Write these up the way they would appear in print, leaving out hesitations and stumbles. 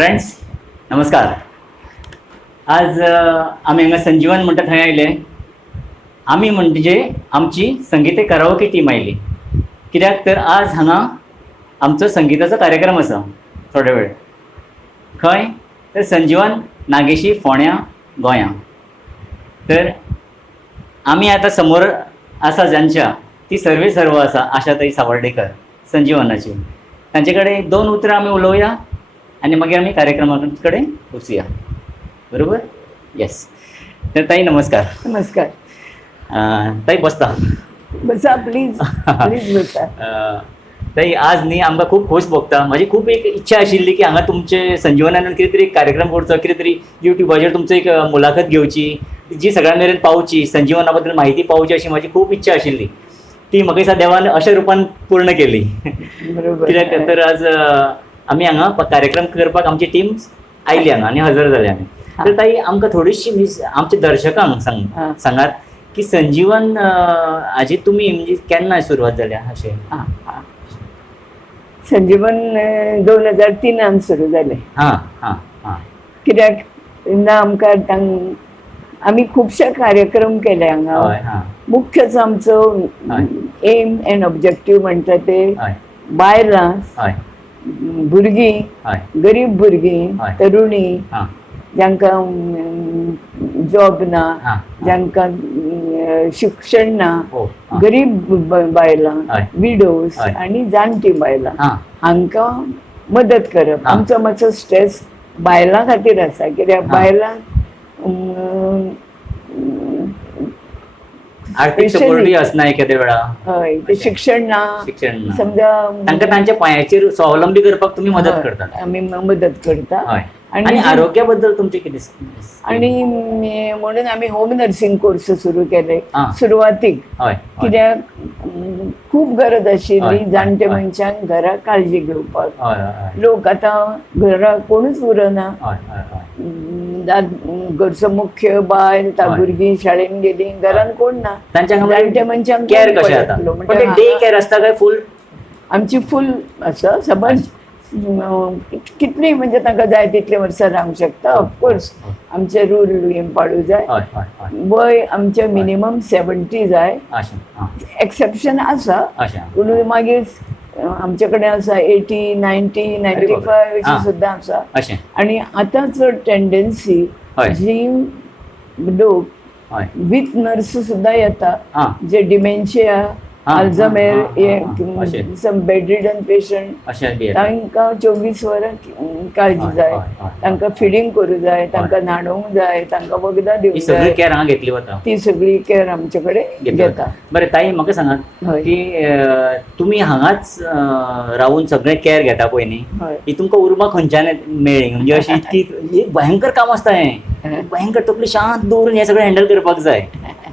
Friends नमस्कार. आज आम्ही हांगा संजीवन म्हणटा थंय आयले. आमी म्हणजे आमची संगीत कराओके टीम आयली. कित्याक तर आज हांगा आमचो संगीताचो कार्यक्रम आसा थोडे वेळ. खंय तर संजीवन नागेशी फोंड्या गोंया. तर आमी आतां समोर आसा ज्यांच्या ती सर्व आसा आशाताई सावर्डेकर संजीवनाची. तांचे कडेन 2 उतरां आमी उलोवया आनी मागीर आमी कार्यक्रमा कडेन वचुया. बरोबर? येस. तर ताई नमस्कार. नमस्कार. ताई बसता. बसा प्लीज. प्लीज बसा. ताई आज न्ही आमकां खूब खोस भोगता. म्हाजी खूब एक इच्छा आशिल्ली की हांगा तुमचे संजीवनान कितें तरी एक कार्यक्रम करचो, कितें तरी युट्यूबाचेर तुमचो एक मुलाखत घेवची, जी सगळ्यां मेरेन पावची, संजीवना बद्दल म्हायती पावची अशी म्हाजी खूब इच्छा आशिल्ली. ती म्हाका दिसता देवान अशा रुपान पूर्ण केली. कित्याक तर आज आमी हांगा कार्यक्रम करपाक आमची टीम आयली हांगा आनी हजर जाले आमी. तर ताई आमकां थोडीशी आमच्या दर्शकांक सांगात की संजीवन हाजी तुमी म्हणजे केन्ना सुरवात जाल्या अशें? संजीवन 2003 सुरू जालें. कित्याक तेन्ना आमकां आमी खुबशे कार्यक्रम केले हांगा. मुख्यच आमचो एम एंड ऑब्जेक्टीव म्हणटा ते बायलां, भुरगीं, गरीब भुरगीं, तरुणी जांकां जॉब ना, जांकां शिक्षण ना, गरीब बायलां, विडोज आनी जाणटी बायलां हांकां मदत करप. आमचो मातसो स्ट्रेस बायलां खातीर आसा. कित्याक बायलां आर्थीक सपोर्टूय आसना एखाद्या वेळा. हय, ते शिक्षण ना, समजा तांकां तांच्या पांयाचेर स्वावलंबी करपाक तुमी मदत करतात. आमी मदत करता. आणि आरोग्या बद्दल तुमचे कितें? आणि म्हणून आमी होम नर्सिंग कोर्स सुरू केले सुरवातीक. कित्याक खूब गरज आशिल्ली जाणटे मनशांक घरा काळजी घेवपाक. लोक आतां घरा कोणूच उरना. घरचो मुख्य बायल, भुरगीं शाळेन गेलीं, घरान कोण ना. जाणटे मनशांक केअर कशें जाता? डे केअर आसता काय फूल? आमची फूल आसा. समज कितली म्हणजे तांकां जाय तितले वर्सां रावंक शकता. ऑफकोर्स आमचे रूल पाळूं जाय. वय आमचे मिनिमम 70 जाय. एक्सेप्शन आसा पूण मागीर आमचे कडेन आसा 80, 90, 95 अशी सुद्दां आसा. आनी आतां चड टेंडन्सी जी लोक विथ नर्स सुद्दां येता जे डिमेन्शिया, अल्झायमर, सम बेडरिडन पेशंट, तांकां 24 वरां काळजी जाय. तांकां फिडींग करूं जाय, तांकां न्हाणोवंक जाय, तांकां वखदां दिवंक जाय. केअर हांगा घेतली वता. ती सगळी केअर आमचे कडेन घेता. बरें ताई, म्हाका सांगात की तुमी हांगाच रावून सगळें केअर घेता पळय न्ही, ही तुमकां उर्बा खंयच्यान मेळ्ळी? म्हणजे अशी इतकी भयंकर काम आसता हें. भयंकर तकली शांत दवरून हें सगळें हँडल करपाक जाय.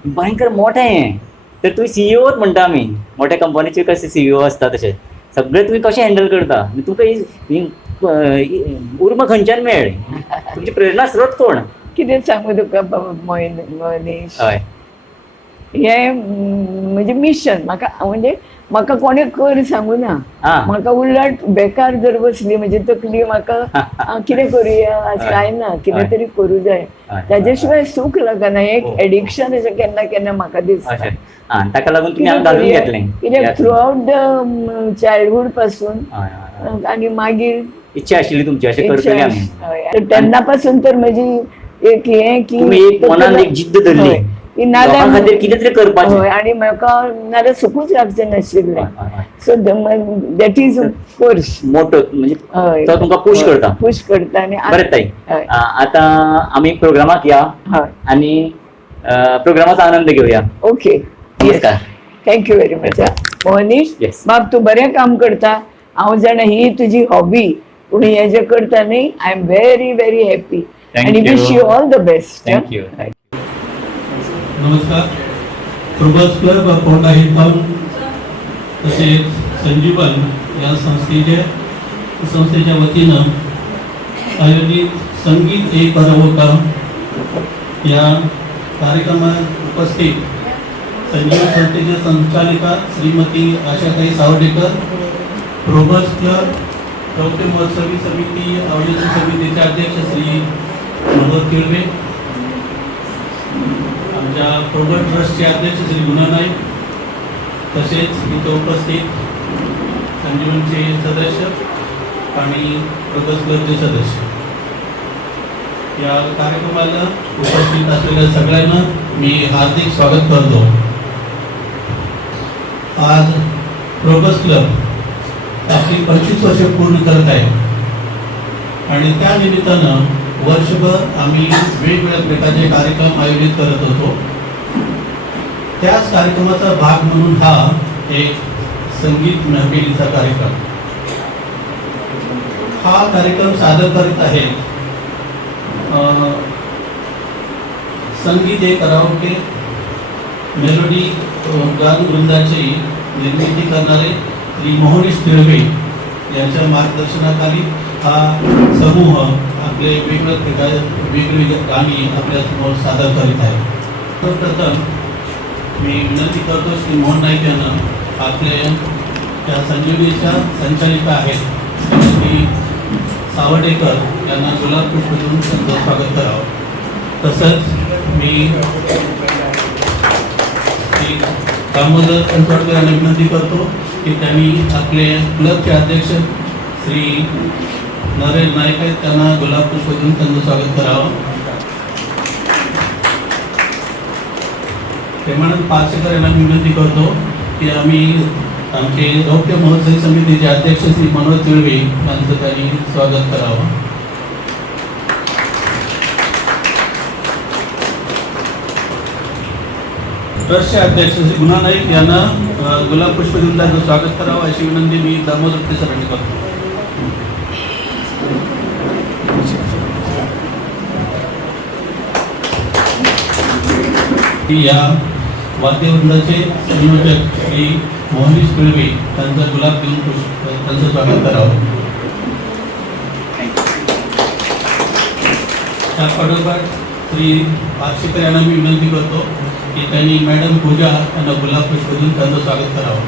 भयंकर मोठें हें. तर तुमी सीईओच म्हणटा आमी. मोठ्या कंपनीचे कशे सीईओ आसता तशे सगळे तुमी कशें हँडल करता? तुमकां उर्बा खंयच्यान मेळ्ळी? तुमची प्रेरणा स्रोत कोण? कितें सांगू तुका मनीश, हें म्हणजे मिशन. म्हाका कोणें कर सांगू ना. म्हाका उलट बेकार जर बसली म्हणजे तकली म्हाका कितें करुया आज काय ना, कितें तरी करूं जाय. ताजे शिवाय सूख लागना. एक एडिक्शन अशें केन्ना केन्ना म्हाका दिसता. ताका लागून तुमी हांगा घालून घेतलें. कित्याक थ्रू आउट द चायल्डहूड पासून आनी मागीर इच्छा आशिल्ली तुमची अशें करतली आमी. तेन्ना पासून तर म्हजी एक हें की मनान एक जिद्द धरली खातीर कितें तरी करपाचें. आनी म्हाका नाल्यार सुकूच लागचें नाशिल्लें. So that is force. Motto म्हणजे तो तुमकां पुश करता. आनी बरें ताई, आतां आमी प्रोग्रामाक या आनी प्रोग्रामाचो आनंद घेवया. Okay. Thank you very much Manish. बाब तूं बरें काम करता. हांव जाणा ही तुजी हॉबी, पूण हें जें करता न्ही, I am very very happy आनी wish you all the best. Thank you. नमस्कार. प्रोबस क्लब ऑफ फोंडा हिंदन तसेच संजीवन या संस्थेच्या वतीनं आयोजित संगीत एक कराओके या कार्यक्रमात उपस्थित संजीवन संस्थेच्या संचालिका श्रीमती आशाताई सावर्डेकर, प्रोबस क्लब रौप्य महोत्सवी समिती आयोजन समितीचे अध्यक्ष श्री मनोहर किळवे, आमच्या प्रोबट ट्रस्टचे अध्यक्ष श्री गुणा नाईक, तसेच इथं उपस्थित संजीवनचे सदस्य आणि प्रोग्रेस क्लबचे सदस्य, या कार्यक्रमाला उपस्थित असलेल्या सगळ्यांना मी हार्दिक स्वागत करतो. आज प्रोग्रेस क्लब आपली 25 वर्ष पूर्ण करत आहे आणि त्या निमित्तानं वर्षभर आम्ही वेगवेगळ्या प्रकारचे कार्यक्रम आयोजित करत होतो. त्याच कार्यक्रमाचा भाग म्हणून हा एक संगीत महफिलीचा कार्यक्रम. हा कार्यक्रम सादर करीत आहे संगीत हे कराओके मेलोडी गानवृंदाची निर्मिती करणारे श्री मोहनीश तिळवे यांच्या मार्गदर्शनाखाली हा समूह आपले वेगवेगळी गाणी आपल्यासमोर सादर करीत आहे. सर्वप्रथम मी विनंती करतो श्री मोहन नाईक यांना आपले त्या संजीवनीच्या संचालिका आहेत श्री सावडेकर यांना गुलाब पुष्प देऊन त्यांचं स्वागत करावं. तसंच मी श्री दामोदर कंचवाडकर यांना विनंती करतो की त्यांनी आपले क्लबचे अध्यक्ष श्री नरेश नाईक आहेत त्यांना गुलाब पुष्प देऊन त्यांचं स्वागत करावं. प्रेमानंद पाचेकर यांना विनंती करतो की आम्ही आमचे रौप्य महोत्सवी समितीचे अध्यक्ष श्री मनोहर तिळवे यांचं त्यांनी स्वागत करावं. ट्रस्टचे अध्यक्ष श्री गुणा नाईक यांना गुलाब पुष्प देऊन त्यांचं स्वागत करावं अशी विनंती मी दामोदर सरांनी करतो. या वाद्यवृंदाचे संयोजक श्री मोहनीश तिळवे त्यांचा गुलाब देऊन त्यांचं स्वागत करावं. त्यापाठोपाठ श्री पाचशेकर यांना मी विनंती करतो की त्यांनी मॅडम पूजा यांना गुलाब पुष्प देऊन त्यांचं स्वागत करावं.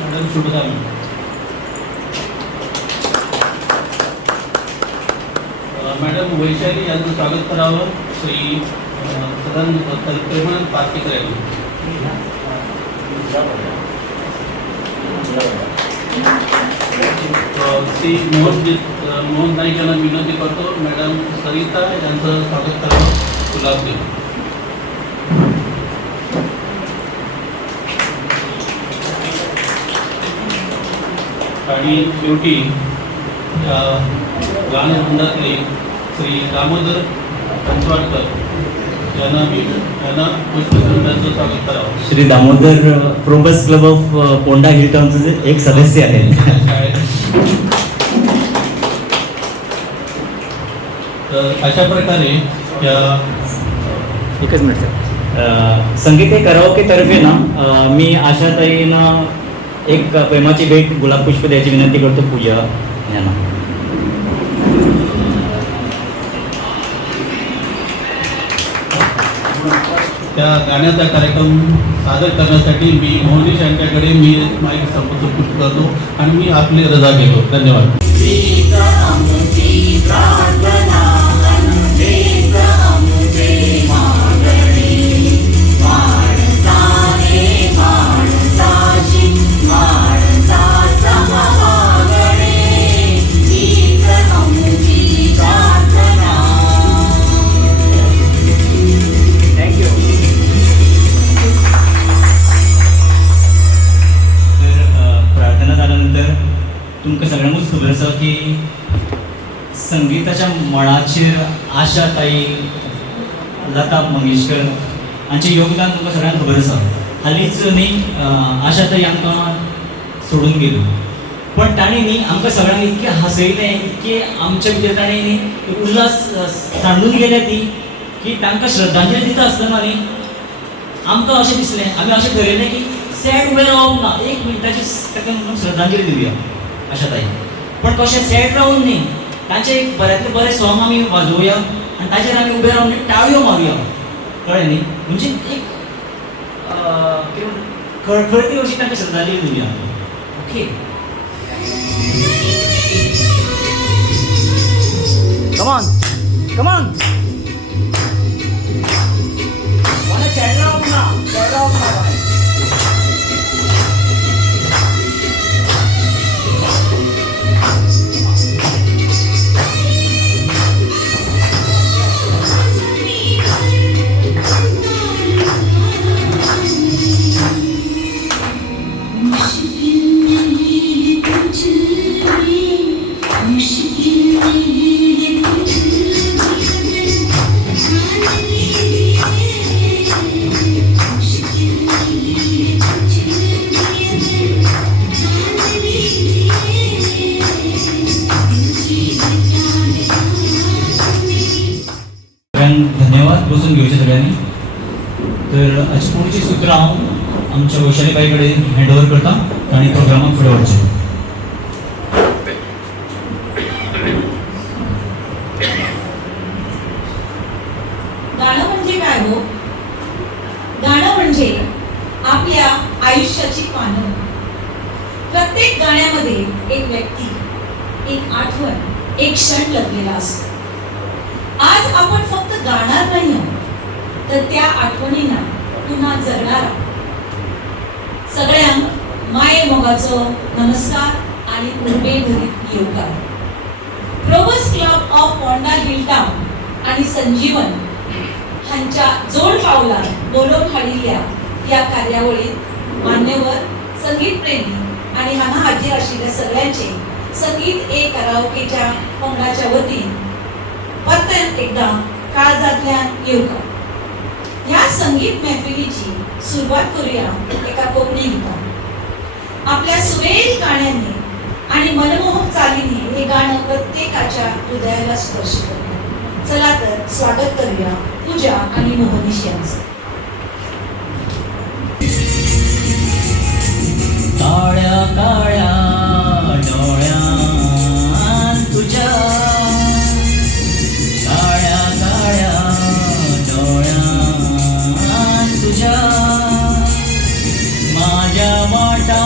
मॅडम शुभदामी, मॅडम वैशाली यांचं स्वागत करावं श्री प्रेमानंद पाचेकर यांनी. श्री मोहन नाईक यांना विनंती करतो मॅडम सरिता यांचं स्वागत करावं गुलाब देऊन. आणि शेवटी गानवृंदातले श्री दामोदर कंचवाडकर यांना पुष्प देऊन त्यांचं स्वागत करावं. Shri Damodar progress club of Ponda hill टाउनचे एक सदस्य आहेत. तर अशा प्रकारे एकच मिनिट सर. संगीत हे कराओके तर्फे ना मी आशाताईंना एक प्रेमाची भेट गुलाब पुष्प द्यायची विनंती करतो पूजा यांना. त्या गाण्याचा कार्यक्रम सादर करण्यासाठी मी मोहनीश यांच्याकडे मी माईक समर्पित करतो आणि मी आपली रजा घेतो. धन्यवाद. तुमकां सगळ्यांकूच खबर आसा की संगीताच्या मळाचेर आशाताई, लता मंगेशकर हांचें योगदान तुमकां सगळ्यांक खबर आसा. हालींच न्ही आशाताई आमकां सोडून गेल्यो, पण ताणी न्ही आमकां सगळ्यांक इतकें हसयलें, इतकें आमच्या भितर ताणी न्ही उल्हास सांडून गेल्या ती की तांकां श्रद्धांजली दिता आसतना न्ही आमकां अशें दिसलें, आमी अशें ठरयलें की सॅड उबें रावप ना, एक मिनटाची ताका श्रद्धांजली दिवया आशाताई. पण कशें सॅड रावून न्ही तांचें एक बऱ्यांतलें बरें सॉंग आमी वाजोवया आनी ताचेर आमी उबे रावन टाळयो मारुया, कळ्ळें न्ही. म्हणजे एक खळखळती अशी तांकां श्रद्धांजली दिवया. Okay. Come on. Come on. Wanna stand up now? Stand up now. धन्यवाद. बसून घेवचे सगळ्यांनी. तर हाची पुढची सूत्रां हांव आमच्या वैशाली बाई कडेन हँडओवर करता आनी प्रोग्रामाक फुडें व्हरचें. गाणं म्हणजे काय हो? गाणं म्हणजे आपल्या आयुष्याची पानं. प्रत्येक गाण्यामध्ये एक व्यक्ती, एक आठवण, एक क्षण लपलेला असतो. आज आपण फक्त गाणार नाही तर त्या आठवणींना पुन्हा जगणार. सगळ्यांक माये मोगाचो नमस्कार आणि उर्बेभरीत येवकार. Provost club of Ponda hill town आणि संजीवन हांच्या जोड पावलार बोलोवन हाडिल्ल्या ह्या कार्यावळीत मान्यवर, संगीत प्रेमी आणि हांगा हाजीर आशिल्ल्या सगळ्यांचे संगीत ए कराओकेच्या पंगडाच्या वतीन परत एकदा काळजांतल्यान येवकार. ह्या संगीत मैफिलीची सुरवात करूया एका कोंकणी गितान. आपल्या सुरेल गाण्यांनी आणि मनमोहक चालींनी हे गाणं प्रत्येकाच्या हृदयाला स्पर्श करतं. चला तर स्वागत करूया पूजा आणि मोहनीश यांचं. काळ्या काळ्या डोळ्यान तुझ्या, काळ्या काळ्या डोळ्यान तुझ्या, माझ्या वाटा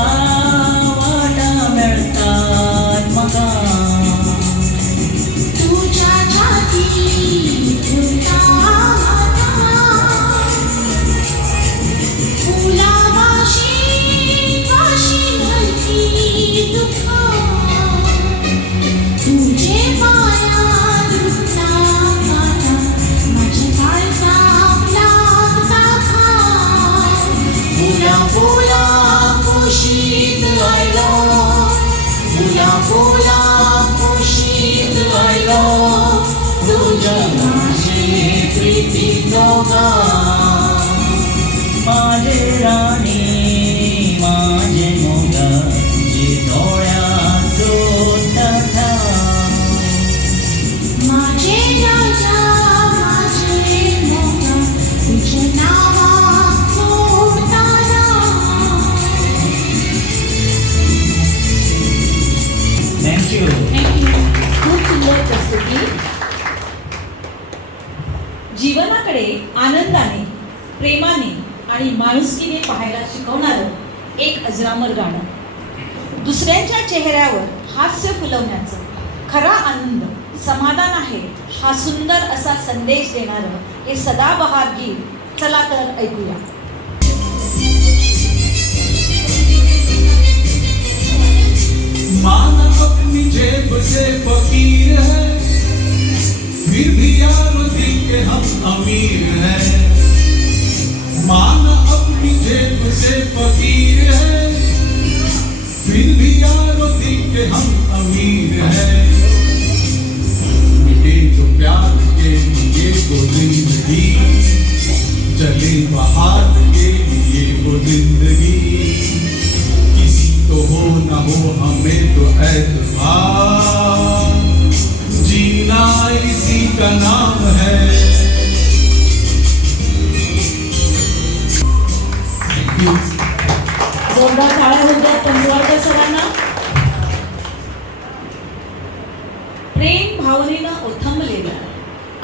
वाटा मेळटात म्हाका. तुझ्या छाती फुलता फुलावाशी काशी घालती दुःखा. तुझे पाया दुखता काटा माझ्या काळजात लागता खा. फुला फुला कुशीत आयलो, फुला फुला कुशीत आयलो, तुझ्या माझी प्रीती दोगा. माझे राणी माझे मोगा जे डोळ्याचो तठा. माझे राजा माझे मोगा तुझ्या नावात सोडताना. थँक्यू. खूप सुंदर प्रस्तुती. जीवनाकडे आनंदाने, प्रेमाने आणि माणुसकीने पाहायला शिकवणारं एक अजरामर गाणं. दुसऱ्यांच्या चेहऱ्यावर हास्य फुलवण्याचं खरा आनंद, समाधान आहे हा सुंदर असा संदेश देणारं हे सदाबहार गीत. चला तर ऐकूया. माना अपनी जेब से फकीर है, फिर भी यारों दिल के हम अमीर हैं. माना अपनी जेब से फकीर है, फिर भी यारों दिल के हम अमीर हैं. मिटे जो प्यार के लिए वो जिंदगी, चले बहार के लिए वो जिंदगी. किसी तो हो न हो हमें तो एतबार, जीना इसी का नाम है. जोरदार टाळ्या होत्या पंचवाडकर सरांना. प्रेम भावनेनं ओथंबलेल्या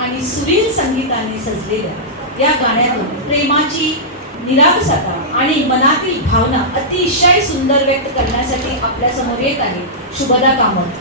आणि सुरील संगीताने सजलेल्या या गाण्यातून प्रेमाची निरागसता आणि मनातील भावना अतिशय सुंदर व्यक्त करण्यासाठी आपल्या समोर येत आहे शुभदा कामत.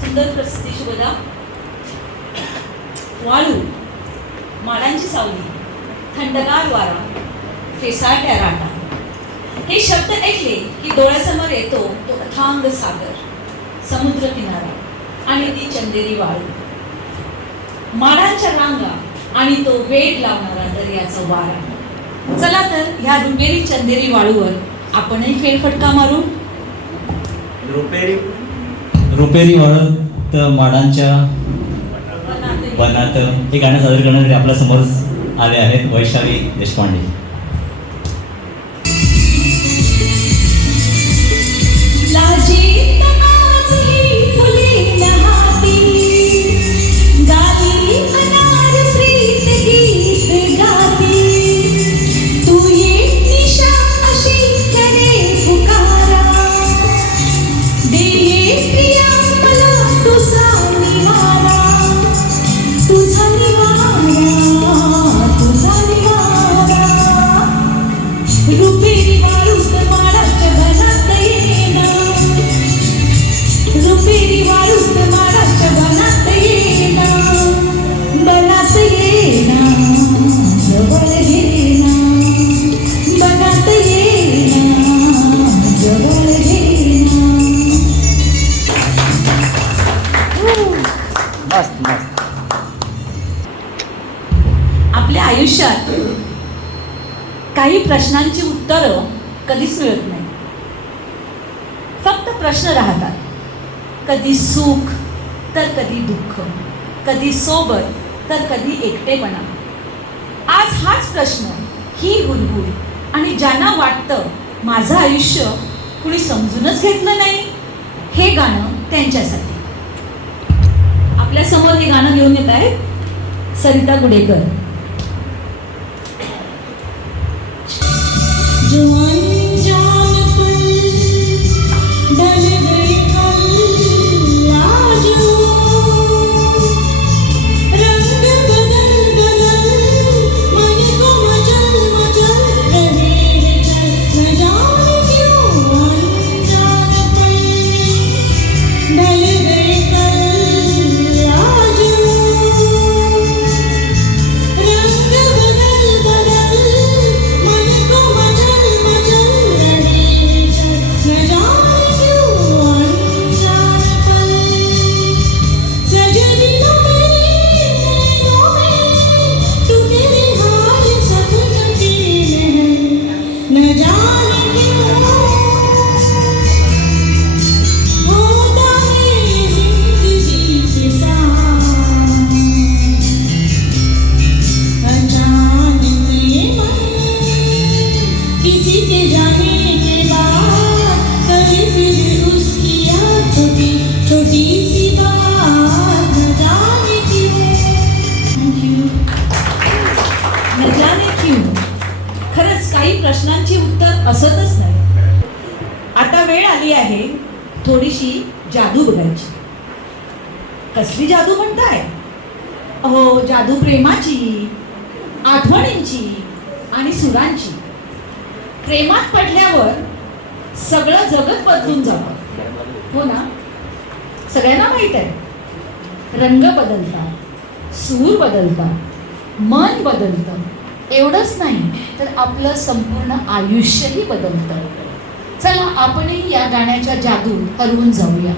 सुंदर प्रसिद्धी शुभदा. वाळू, माडांची सावली, थंडगार वारा, फेसाळल्या राटा, हे शब्द ऐकले की डोळ्यासमोर येतो तो अथांग सागर, समुद्र किनारा आणि ती चंदेरी वाळू, माडांच्या रांगा आणि तो वेड लावणारा दर्याचा वारा. चला तर ह्या रुपेरी चंदेरी वाळूवर आपणही फेरफटका मारू. रुपेरी वाळत माडांच्या वनात हे गाणं सादर करण्यासाठी आपल्या समोर आले आहेत वैशाली देशपांडे. आपल्या आयुष्यात काही प्रश्नांची उत्तरं कधीच मिळत नाही. फक्त प्रश्न राहतात. कधी सुख तर कधी दुःख, कधी सोबत तर कधी एकटेपणा. आज हाच प्रश्न, ही हुरहुर आणि ज्यांना वाटतं माझं आयुष्य कुणी समजूनच घेतलं नाही, हे गाणं त्यांच्यासाठी. आपल्या समोर हे गाणं घेऊन येत आहेत सरिता गुडेकर. खरंच काही प्रश्नांची उत्तर असतच नाही. आता वेळ आली आहे थोडीशी जादू बघायची. कसली जादू म्हणताय? अहो, जादू प्रेमाची, आठवणींची आणि सुरांची. प्रेमात पडल्यावर सगळं जगत बदलून जातं, हो ना? सगळ्यांना माहित आहे. रंग बदलतात, सूर बदलतात, मन बदलतं. एवढंच नाही तर आपलं संपूर्ण आयुष्यही बदलतं. चला आपणही या गाण्याच्या जादूत हरवून जाऊया.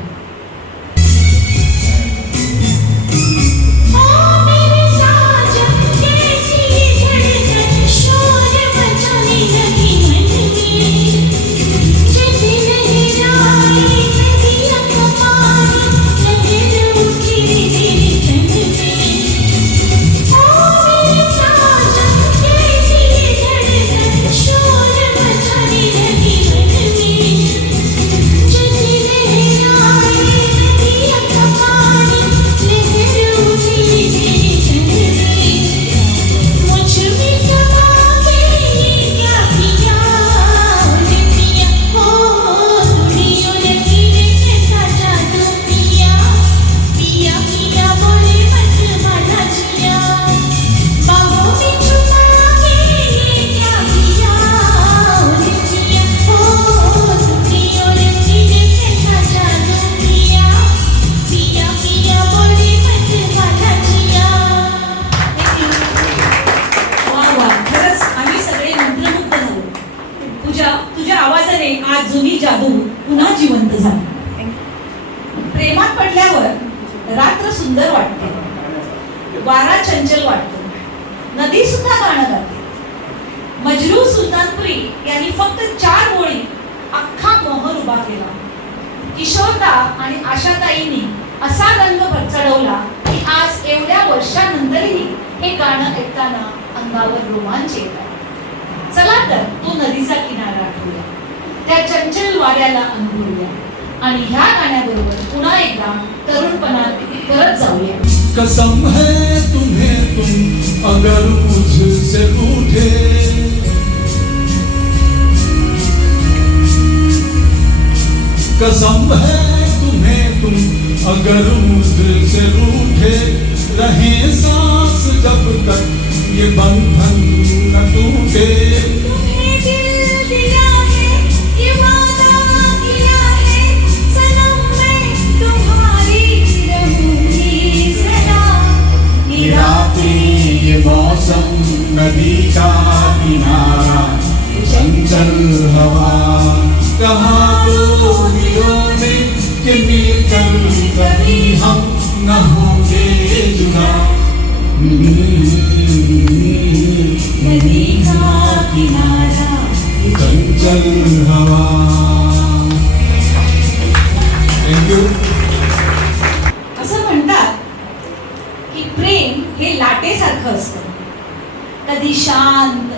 बरं झालं. प्रेमात पडल्यावर रात्र सुंदर वाटते, वारा चंचल वाटतो, नदी सुद्धा गाणं गाते. मजरू सुलतानपुरी यांनी फक्त 4 ओळी अख्खा मोहर उभा केला. किशोरदा आणि आशाताईंनी असा रंग चढवला की आज एवढ्या वर्षानंतरही हे गाणं ऐकताना अंगावर रोमांच येत आहे. चला तर तो नदीचा किनारा आठवूया, त्या चंचल वाऱ्याला अनुभवूया आणि ह्या गाण्याबरोबर पुन्हा एकदा तरुणपणात परत जाऊया. कसम है तुम्हें तुम अगर मुझसे रूठे, कसम है तुम्हें तुम अगर मुझसे रूठे, रहे सांस जब तक ये बंधन न टूटे. तुम्हें दिल दिया है कि वादा किया है, सनम मैं तुम्हारी रहूंगी सदा. रातें ये मौसम नदी का किनारा, चंचल हवा कहाँ बोलियों में कि मिलकर कभी हम न होंगे जुदा. नदी का किनारा, चंचल हवा. Thank you. असं म्हणतात की प्रेम हे लाटेसारखं असतं, कधी शांत,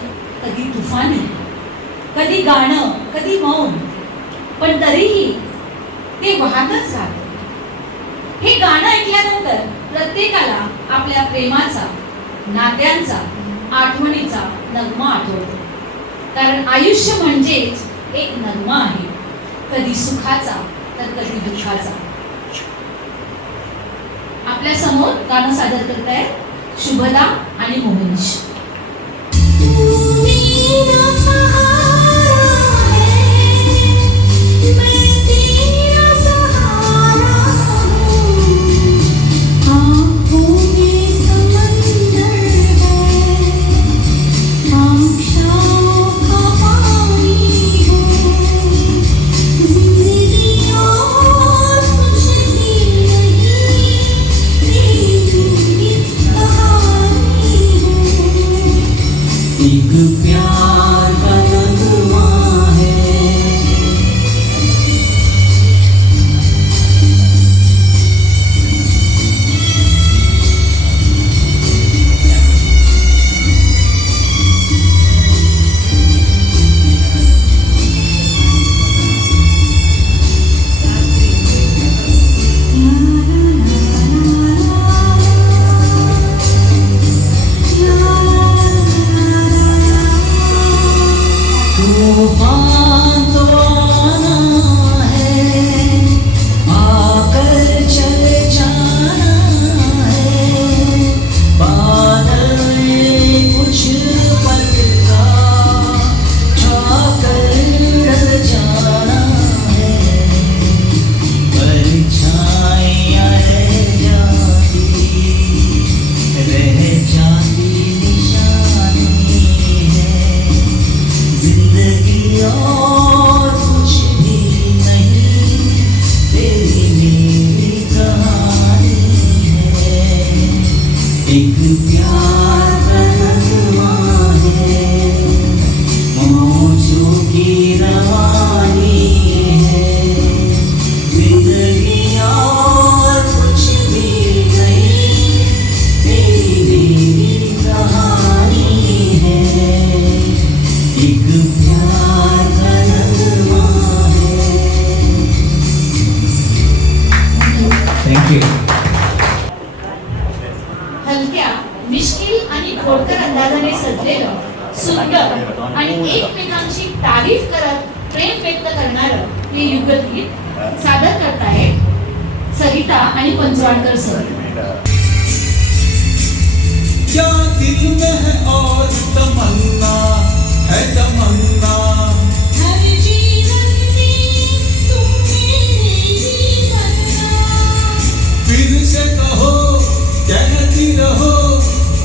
कधी तुफानी, कधी गाणं, कधी मौन, पण तरीही ते वाहतच राहतं. हे गाणं ऐकल्यानंतर प्रत्येकाला आपल्या प्रेमाचा, नात्यांचा, आठवणीचा नगमा आठवतो. कारण आयुष्य म्हणजेच एक नगमा आहे, कधी सुखाचा तर कधी दुःखाचा. आपल्या समोर गाणं सादर करतायत शुभदा आणि मोहनीश. थँक्यू. हलक्या, मिश्किल आणि खोडकर अंदाजाने सजलेलं, सुंदर आणि एकमेकांची तारीफ करत प्रेम व्यक्त करणारं हे युगलगीत सादर करतायत सरिता आणि पंचवाडकर सर. क्या दिल में है और तमन्ना है तमन्ना, हर जीवन में तुम मेरे जीवन का. फिर से कहो कहती रहो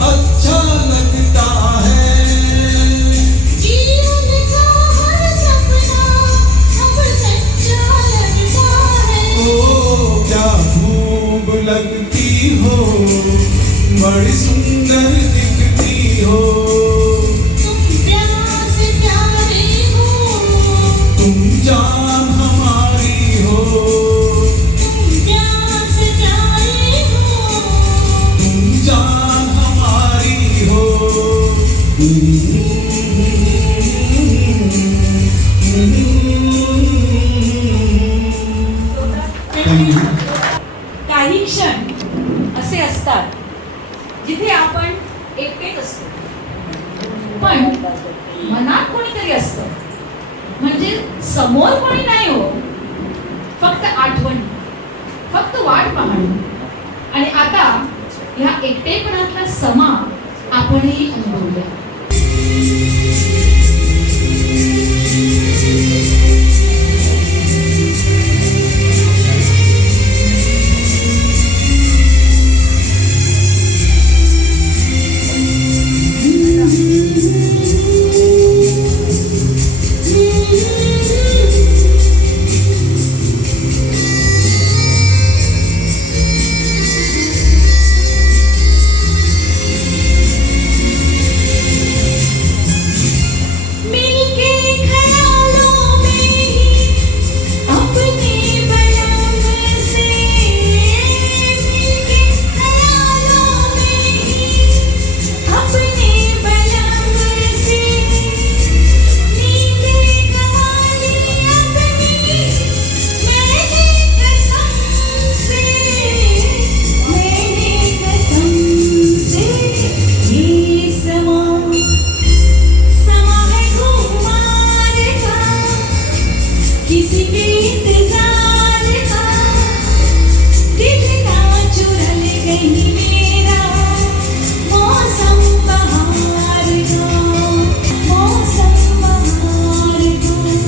अच्छा लगता है. जीवन का हर सपना अब सच्चा लगता लगती हो, बड़ी सुंदर दिखती हो, तुम प्यास प्यारे हो, तुम जान हमारी हो, तुम प्यास प्यारे हो, तुम जान हमारी हो। काही क्षण असे असतात जिथे आपण एकटेच असतो, पण मनात कोणीतरी असतं. म्हणजे समोर कोणी नाही हो, फक्त आठवण, फक्त वाट पाहणं. आणि आता ह्या एकटेपणातला समा आपणही अनुभवूया.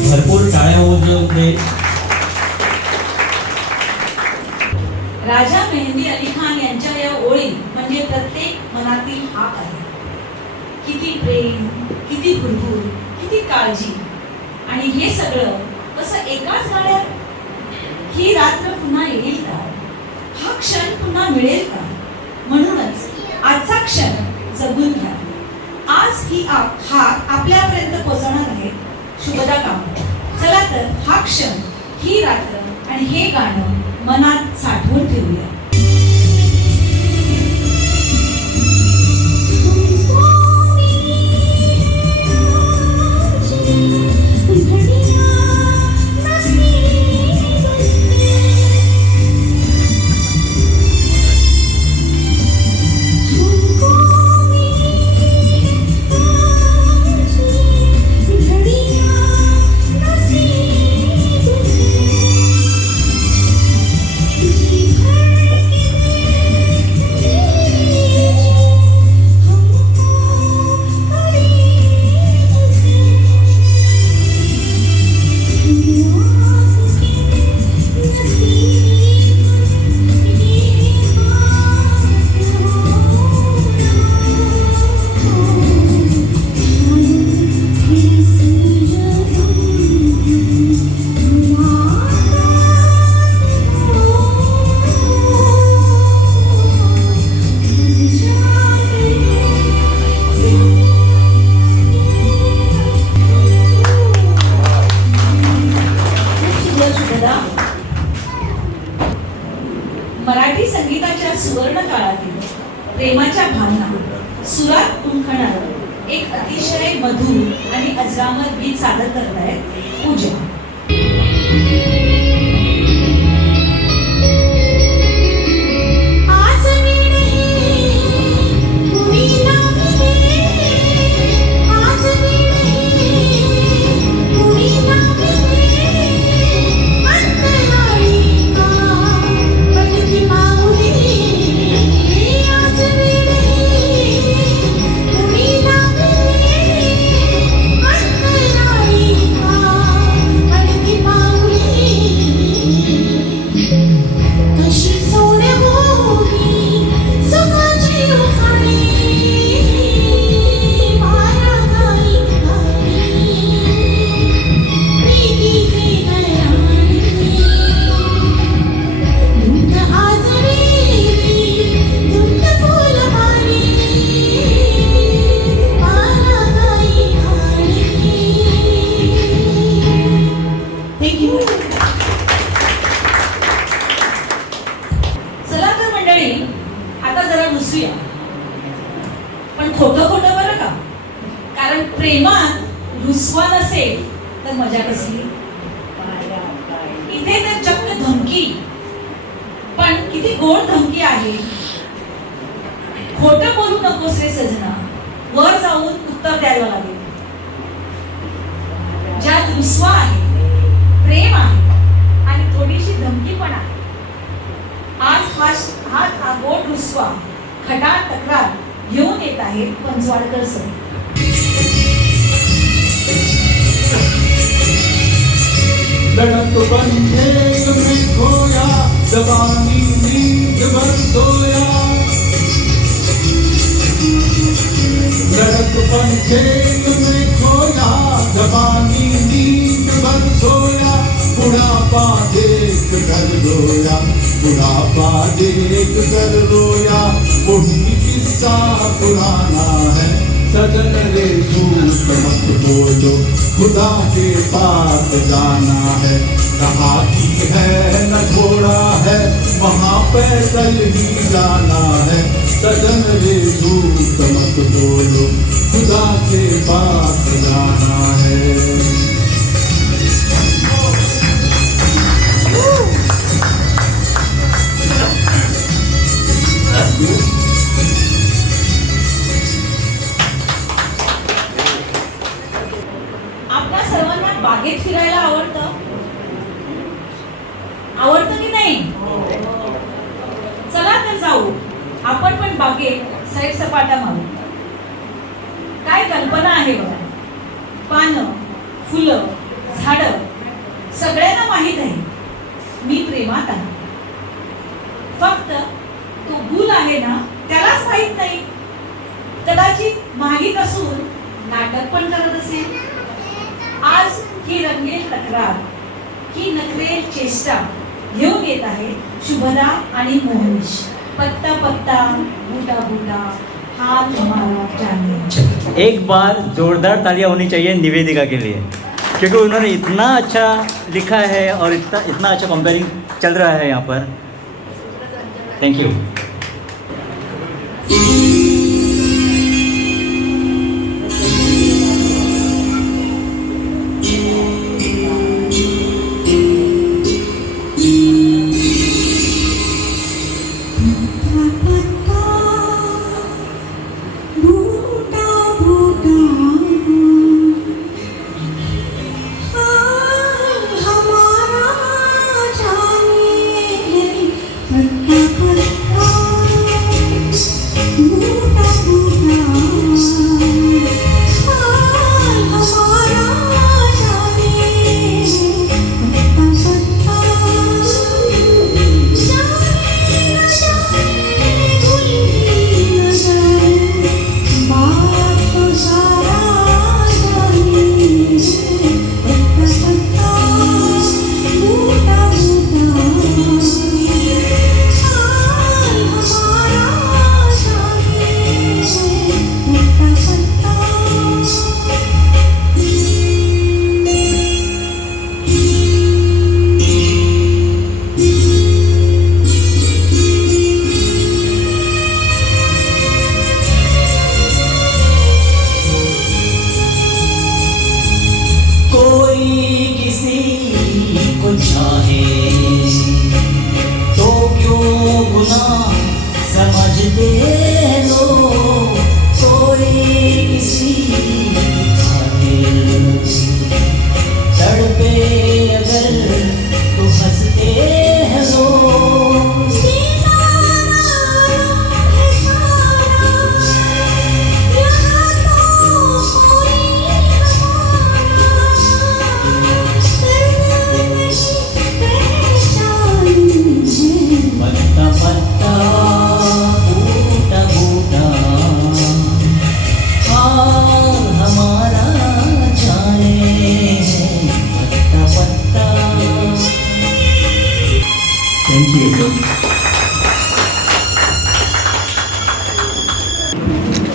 भरपूर टाळ्या वाजवून ते राजा मेहंदी अली खान यांच्या या ओळी म्हणजे प्रत्येक मनातील हाक आहे. किती प्रेम, किती हुरहुर, किती काळजी, आणि हे सगळं कसं एकाच गाण्यात. ही रात्र पुन्हा येईल का, हा क्षण पुन्हा मिळेल का? म्हणूनच आजचा क्षण जगून घ्या. आज ही हाक आपल्यापर्यंत पोहोचवणार आहे शुभदा कामत. चला तर हा क्षण, ही रात्र आणि हे गाणं मनात साठवून ठेवूया. मराठी संगीताच्या सुवर्ण काळातील प्रेमाच्या भावना सुरात उमखणारं एक अतिशय मधुर आणि अजरामर गीत सादर करतायत पूजा. Thank you. नसेल तर मजा कसली. इथे तर चक्क धमकी, पण किती गोड धमकी आहे. खोटं बोलू नकोस रे सजना, वर जाऊन उत्तर द्यायला लागेल. ज्यात रुसवा आहे, प्रेम आहे आणि थोडीशी धमकी पण आहे. आज हा गोड रुसवा खटाळ तक्रार घेऊन येत आहे पंचवाडकर सर. लड़कपन खेल में खोया, जवानी नींद भर सोया. लड़कपन खेल में खोया, जवानी नींद भर सोया. बुढ़ापा देख कर रोया, बुढ़ापा देख कर रोया. वही किस्सा पुराना है, सजन रे झूठ मत बोलो, खुदा के पास जाना है. कहा की है न घोड़ा है, वहाँ पैदल ही जाना है. सजन रे झूठ मत बोलो, खुदा के पास जाना है. आपल्या सर्वांना बागेत फिरायला आवडतं की नाही. चला तर जाऊ आपण पण बागेत सैर सपाटा मारू. काय कल्पना आहे बघा. पानं, फुलं, झाडं सगळ्यांना माहीत आहे मी प्रेमात आहे. फक्त तो गुल आहे ना त्यालाच माहीत नाही. कदाचित माहीत असून नाटक पण करत असेल. आज ही रंगेल तक्रार, ही नखरेल चेष्टा घेऊन येत आहे शुभदा आणि मोहनीश. पत्ता पत्ता बूटा बूटा हाथ हमारा जाने. एक बार जोरदार तालियां होनी चाहिए निवेदिका के लिए, क्योंकि उन्होंने इतना अच्छा लिखा है और इतना अच्छा कंपेयरिंग चल रहा है यहाँ पर. Thank you.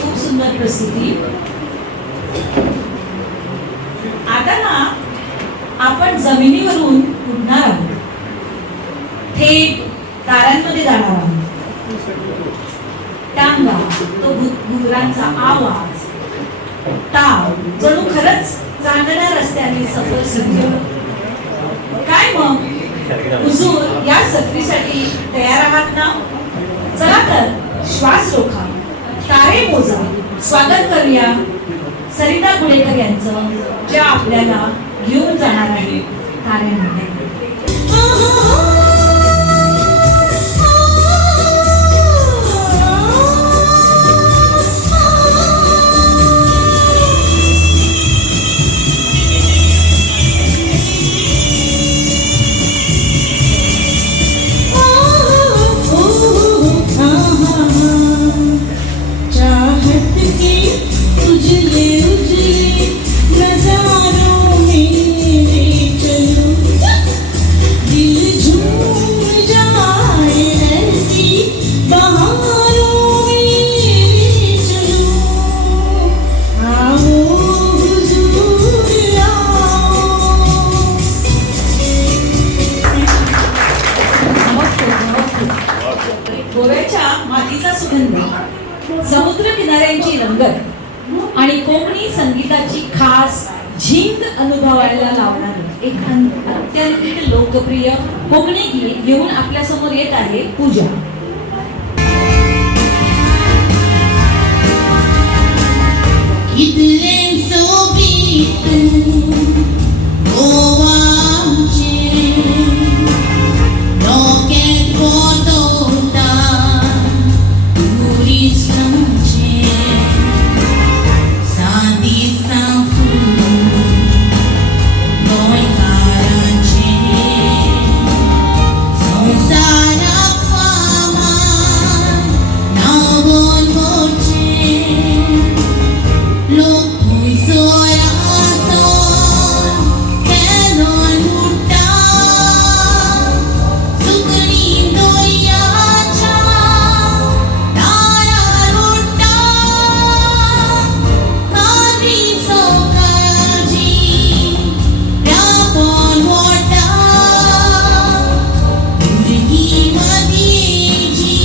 खूप सुंदर प्रस्तुती. आता ना आपण जमिनीवरून उडणार आहोत, थेट ताऱ्यांमध्ये जाणार आहोत. टांगा, तो घुगरांचा आवाज, ताव जणू खरंच चांदणा रस्त्याने सफर सुरू केलं. काय मग हुजूर या सफरीसाठी तयार आहात ना? चला तर श्वास रोखा, तारे मोजा, स्वागत करूया सरिता गुडेकर यांचं, ज्या आपल्याला घेऊन जाणार आहे ताऱ्यांमध्ये. चाहत के उजले उजले नजारों में ले चलो, दिल झूम जाए ऐसी बहारों में ले चलो. आओ हुजूर आओ. गोव्याच्या मातीचा सुगंध, समुद्र किनाऱ्यांची रंगत आणि कोकणी संगीताची खास झिंग अनुभवायला लावणारं एक अत्यंत लोकप्रिय कोकणी गीत घेऊन आपल्या समोर येत आहे पूजा. इतले सोबीत गोवाचे डोक्यात पोटोता टुरिस्टांचे सादी साफू गोंयकारांचे संवसाराक फामाद नांव गोंयचे लोक सोया सोन केलोन उठा सुकणी दोयाच्या दारार उठा काली सोकाजी राबोन वोटा भुरगी मदीची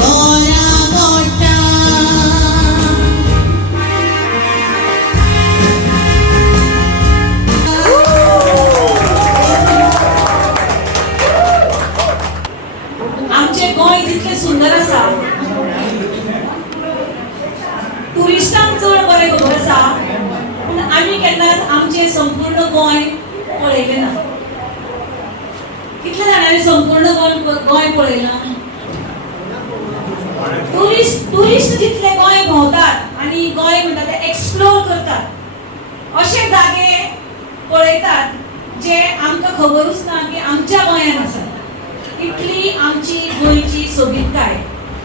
गोरा गोटा. आमचे गोंय जितले सुंदर आसा, टुरिस्टांक चड बरें खबर आसा, पूण आमी केन्नाच आमचे संपूर्ण गोंय पळयलें ना. कितल्या जाणांनी संपूर्ण गोंय पळयलां? टुरिस्ट जितले गोंय भोंवतात आनी गोंय म्हणटा ते एक्सप्लोर करतात, अशे जागे पळयतात जे आमकां खबरूच ना की आमच्या गोंयांत आसात. इतली आमची गोंयची सोबीतकाय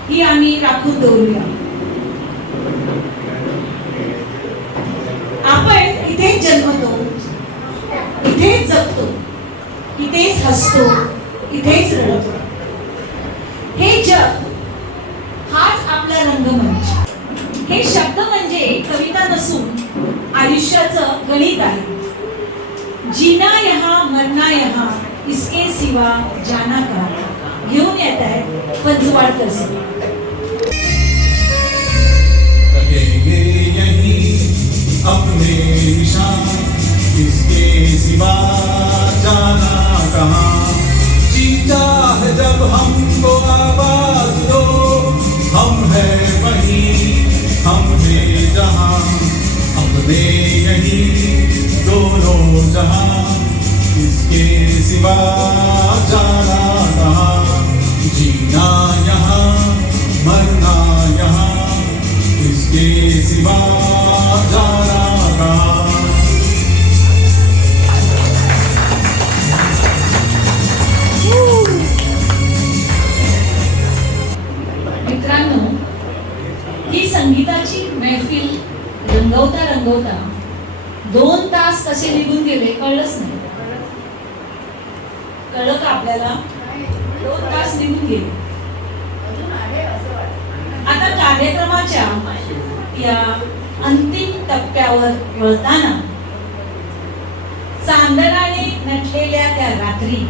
ही आमी राखून दवरुया. आपण इथेच जन्मतो, इथेच जगतो, इथेच हसतो, इथेच रडतो. हे जग हाच आपला रंगमंच. हे शब्द म्हणजे कविता नसून आयुष्याचं गणित आहे. जीना यहाँ मरना यहाँ इसके सिवा जाना का घेऊन येत आहे पंचवाडकर सर. रहेंगे यहीं अपने निशान, इसके सिवा जाना कहाँ. जीता है जब हमको आवाज दो, हम है वहीं, हम है जहाँ. अपने यहीं दोनों जहाँ, इसके सिवा जाना कहाँ. जीना यहाँ मरना यहाँ, इसके सिवा जाना कहाँ. मित्रांनो, ही संगीताची मैफिल रंगवता रंगवता 2 तास कसे निघून गेले कळलंच नाही. कळलं का आपल्याला? 2 तास निघून गेले. आता कार्यक्रमाच्या या अंतिम टप्प्यावर वळताना चांदणाने नटलेल्या त्या रात्री,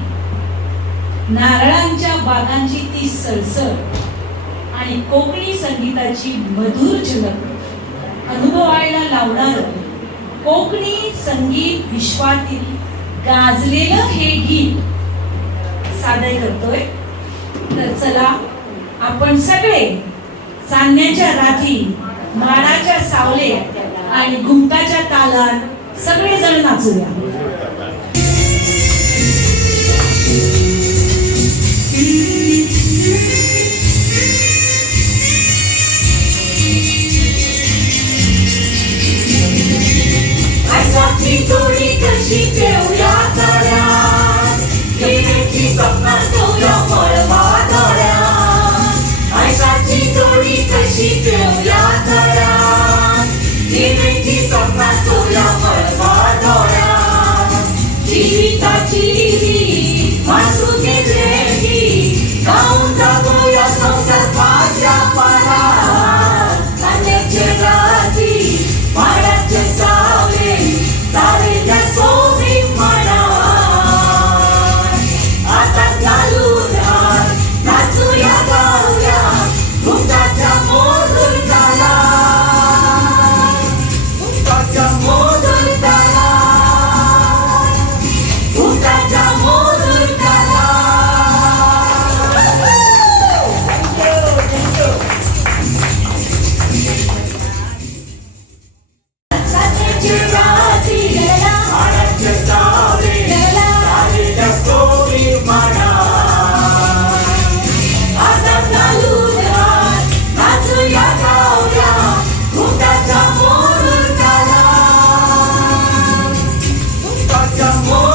नारळांच्या बागांची ती सळसळ आणि कोकणी संगीताची मधुर झलक अनुभवायला लावणार कोकणी संगीत विश्वातील गाजलेलं हे गीत सादर करतोय. तर चला आपण सगळे चांदण्याच्या रात्री, माडाच्या सावले आणि घुमटाच्या तालात सगळेजण नाचूया. आयसाची जोडी कशी पेवया तळ्यात, प्रेमाची स्वप्न ठेवल्या मळबा दोऱ्यात. आयसाची जोडी कशी पेवया तळ्यात, प्रेमाची स्वप्न ठेवल्या मळबा दोऱ्यात. जीविताची ही मासू गेलेली, गाऊन जागोया संसार पाच्या पारात. कांद्याचे राती, माडाचे सावले, सावलेल्या सोमी म्हणा. आता घालून हात, नाचूया गाऊया घुमटाच्या मोदूर ताला, घुमटाच्या मोदूर ताला, घुमटाच्या मोदूर ताला. सासऱ्याची राती गेला, माडाचे सावले गेला, सावलेल्या सोमी म्हणा. आता घालून हात, नाचूया गाऊया घुमटाच्या मोदूर ताला, घुमटाच्या मोदूर